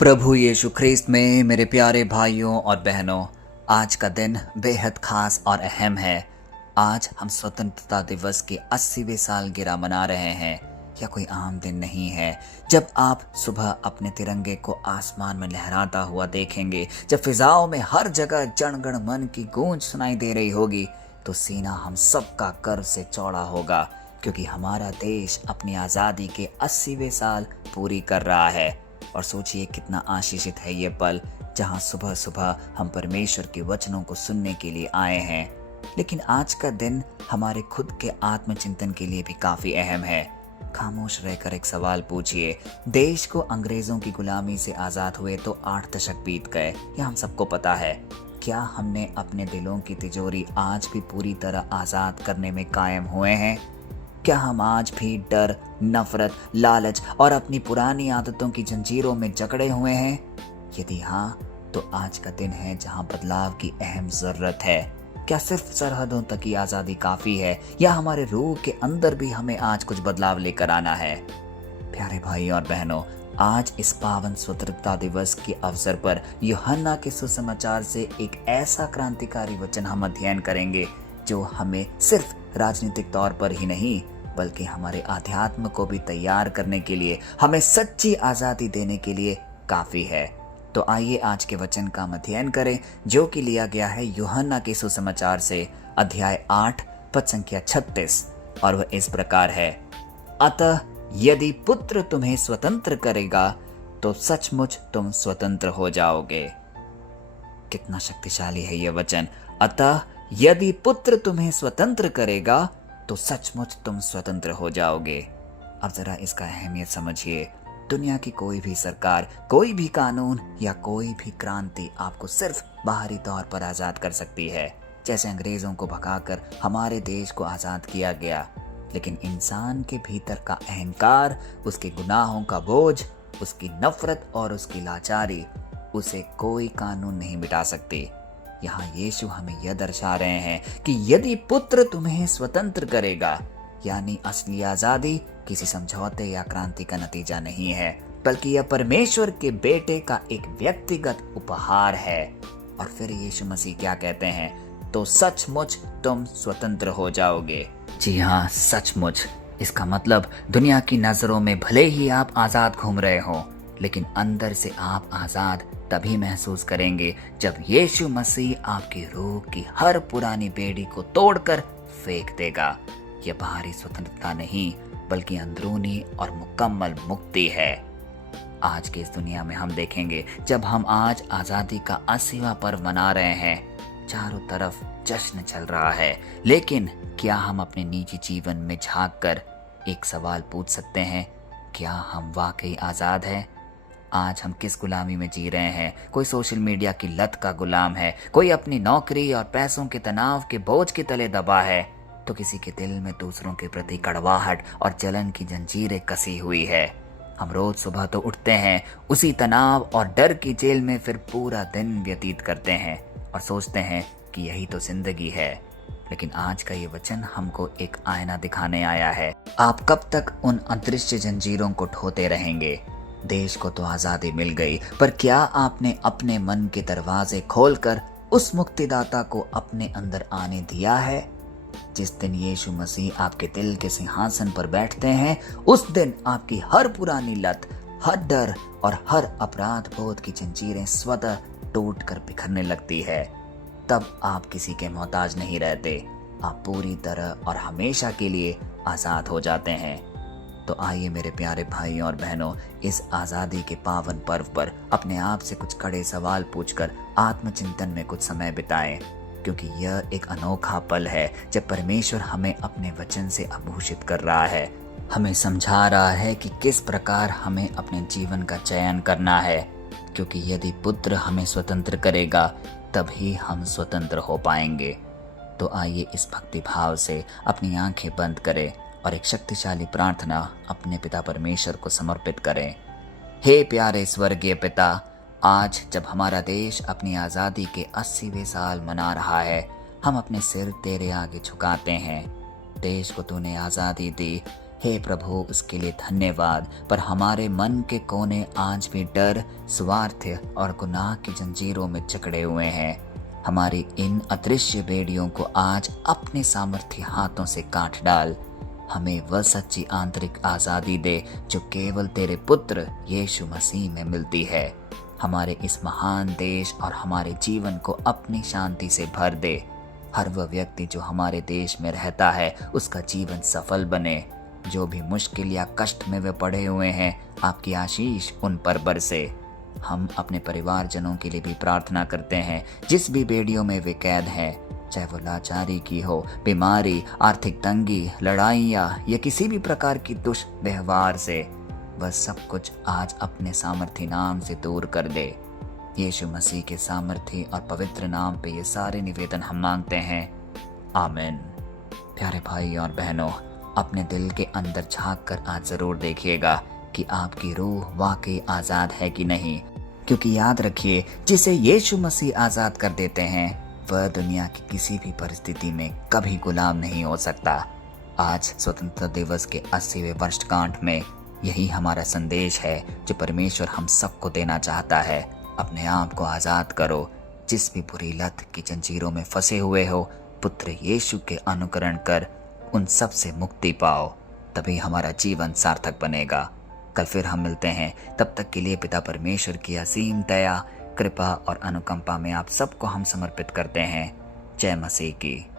प्रभु यीशु ख्रीस्त में मेरे प्यारे भाइयों और बहनों, आज का दिन बेहद खास और अहम है। आज हम स्वतंत्रता दिवस की 80वीं सालगिरह मना रहे हैं। यह कोई आम दिन नहीं है। जब आप सुबह अपने तिरंगे को आसमान में लहराता हुआ देखेंगे, जब फिजाओं में हर जगह जन गण मन की गूंज सुनाई दे रही होगी, तो सीना हम सबका गर्व से चौड़ा होगा, क्योंकि हमारा देश अपनी आज़ादी के 80वें साल पूरी कर रहा है। और सोचिए कितना आशीषित है ये पल, जहां सुबह सुबह हम परमेश्वर के वचनों को सुनने के लिए आए हैं। लेकिन आज का दिन हमारे खुद के आत्मचिंतन के लिए भी काफी अहम है। खामोश रहकर एक सवाल पूछिए, देश को अंग्रेजों की गुलामी से आजाद हुए तो 8 दशक बीत गए, यह हम सबको पता है। क्या हमने अपने दिलों की तिजोरी आज भी पूरी तरह आजाद करने में कायम हुए हैं? क्या हम आज भी डर, नफरत, लालच और अपनी पुरानी आदतों की जंजीरों में जकड़े हुए हैं? यदि हाँ, तो आज का दिन है जहां बदलाव की अहम जरूरत है। क्या सिर्फ सरहदों तक की आज़ादी काफ़ी है, या हमारे रूह के अंदर भी हमें आज कुछ बदलाव लेकर आना है? प्यारे भाई और बहनों, आज इस पावन स्वतंत्रता दिवस के अवसर पर यूहन्ना के सुसमाचार से एक ऐसा क्रांतिकारी वचन हम अध्ययन करेंगे, जो हमें सिर्फ राजनीतिक तौर पर ही नहीं, बल्कि हमारे आध्यात्म को भी तैयार करने के लिए, हमें सच्ची आज़ादी देने के लिए काफ़ी है। तो आइए आज के वचन का हम अध्ययन करें, जो कि लिया गया है यूहन्ना के सुसमाचार से, अध्याय 8 पद संख्या 36, और वह इस प्रकार है। अतः यदि पुत्र तुम्हें स्वतंत्र करेगा, तो सचमुच तुम स्वतंत्र हो जाओगे। कितना शक्तिशाली है यह वचन। अतः यदि पुत्र तुम्हें स्वतंत्र करेगा, तो सचमुच तुम स्वतंत्र हो जाओगे। अब जरा इसका अहमियत समझिए। दुनिया की कोई भी सरकार, कोई भी कानून या कोई भी क्रांति आपको सिर्फ बाहरी तौर पर आज़ाद कर सकती है, जैसे अंग्रेजों को भगाकर हमारे देश को आज़ाद किया गया। लेकिन इंसान के भीतर का अहंकार, उसके गुनाहों का बोझ, उसकी नफरत और उसकी लाचारी, उसे कोई कानून नहीं मिटा सकती। यहाँ यीशु हमें यह दर्शा रहे हैं कि यदि पुत्र तुम्हें स्वतंत्र करेगा, यानी असली आज़ादी किसी समझौते या क्रांति का नतीजा नहीं है, बल्कि यह परमेश्वर के बेटे का एक व्यक्तिगत उपहार है। और फिर यीशु मसीह क्या कहते हैं? तो सचमुच तुम स्वतंत्र हो जाओगे। जी हाँ, सचमुच। इसका मतलब दुनिया की नजरों में भले ही आप आज़ाद घूम रहे हो, लेकिन अंदर से आप आज़ाद तभी महसूस करेंगे जब यीशु मसीह आपकी रूह की हर पुरानी बेड़ी को तोड़कर फेंक देगा। यह बाहरी स्वतंत्रता नहीं, बल्कि अंदरूनी और मुकम्मल मुक्ति है। आज की इस दुनिया में हम देखेंगे, जब हम आज आज़ादी का 80वां पर्व मना रहे हैं, चारों तरफ जश्न चल रहा है, लेकिन क्या हम अपने निजी जीवन में झांक कर एक सवाल पूछ सकते हैं, क्या हम वाकई आज़ाद हैं? आज हम किस गुलामी में जी रहे हैं? कोई सोशल मीडिया की लत का गुलाम है, कोई अपनी नौकरी और पैसों के तनाव के बोझ के तले दबा है, तो किसी के दिल में दूसरों के प्रति कड़वाहट और जलन की जंजीरें कसी हुई है। हम रोज सुबह तो उठते हैं, उसी तनाव और डर की जेल में फिर पूरा दिन व्यतीत करते हैं और सोचते हैं कि यही तो जिंदगी है। लेकिन आज का ये वचन हमको एक आईना दिखाने आया है। आप कब तक उन अदृश्य जंजीरों को ढोते रहेंगे? देश को तो आज़ादी मिल गई, पर क्या आपने अपने मन के दरवाजे खोलकर उस मुक्तिदाता को अपने अंदर आने दिया है? जिस दिन यीशु मसीह आपके दिल के सिंहासन पर बैठते हैं, उस दिन आपकी हर पुरानी लत, हर डर और हर अपराध बोध की जंजीरें स्वतः टूट कर बिखरने लगती है। तब आप किसी के मोहताज नहीं रहते, आप पूरी तरह और हमेशा के लिए आज़ाद हो जाते हैं। तो आइए मेरे प्यारे भाई और बहनों, इस आज़ादी के पावन पर्व पर अपने आप से कुछ कड़े सवाल पूछकर आत्मचिंतन में कुछ समय बिताएं, क्योंकि यह एक अनोखा पल है जब परमेश्वर हमें अपने वचन से आभूषित कर रहा है, हमें समझा रहा है कि किस प्रकार हमें अपने जीवन का चयन करना है। क्योंकि यदि पुत्र हमें स्वतंत्र करेगा, तभी हम स्वतंत्र हो पाएंगे। तो आइए इस भक्ति भाव से अपनी आंखें बंद करें और एक शक्तिशाली प्रार्थना अपने पिता परमेश्वर को समर्पित करें। हे प्यारे स्वर्गीय पिता, आज जब हमारा देश अपनी आज़ादी के 80वें साल मना रहा है, हम अपने सिर तेरे आगे झुकाते हैं। देश को तूने आज़ादी दी, हे प्रभु, उसके लिए धन्यवाद। पर हमारे मन के कोने आज भी डर, स्वार्थ और गुनाह की जंजीरों में जकड़े हुए हैं। हमारी इन अदृश्य बेड़ियों को आज अपने सामर्थ्य हाथों से काट डाल। हमें वह सच्ची आंतरिक आज़ादी दे जो केवल तेरे पुत्र यीशु मसीह में मिलती है। हमारे इस महान देश और हमारे जीवन को अपनी शांति से भर दे। हर वह व्यक्ति जो हमारे देश में रहता है उसका जीवन सफल बने। जो भी मुश्किल या कष्ट में वे पड़े हुए हैं, आपकी आशीष उन पर बरसे। हम अपने परिवारजनों के लिए भी प्रार्थना करते हैं जिस भी बेड़ियों में वे कैद हैं, चाहे वो लाचारी की हो, बीमारी, आर्थिक तंगी, लड़ाइयाँ या किसी भी प्रकार की दुष्व्यवहार से। वह सब कुछ आज अपने सामर्थी नाम से दूर कर दे। यीशु मसीह के सामर्थी और पवित्र नाम पे ये सारे निवेदन हम मांगते हैं, आमीन। प्यारे भाई और बहनों, अपने दिल के अंदर झांक कर आज जरूर देखिएगा कि आपकी रूह वाकई आज़ाद है कि नहीं, क्योंकि याद रखिए, जिसे यीशु मसीह आज़ाद कर देते हैं वह दुनिया की किसी भी परिस्थिति में कभी गुलाम नहीं हो सकता। आज स्वतंत्रता दिवस के 80वें वर्षगांठ में यही हमारा संदेश है जो परमेश्वर हम सबको देना चाहता है। अपने आप को आज़ाद करो। जिस भी बुरी लत की जंजीरों में फंसे हुए हो, पुत्र यीशु के अनुकरण कर उन सब से मुक्ति पाओ, तभी हमारा जीवन सार्थक बनेगा। कल फिर हम मिलते हैं। तब तक के लिए पिता परमेश्वर की असीम दया, कृपा और अनुकंपा में आप सबको हम समर्पित करते हैं। जय मसीह की।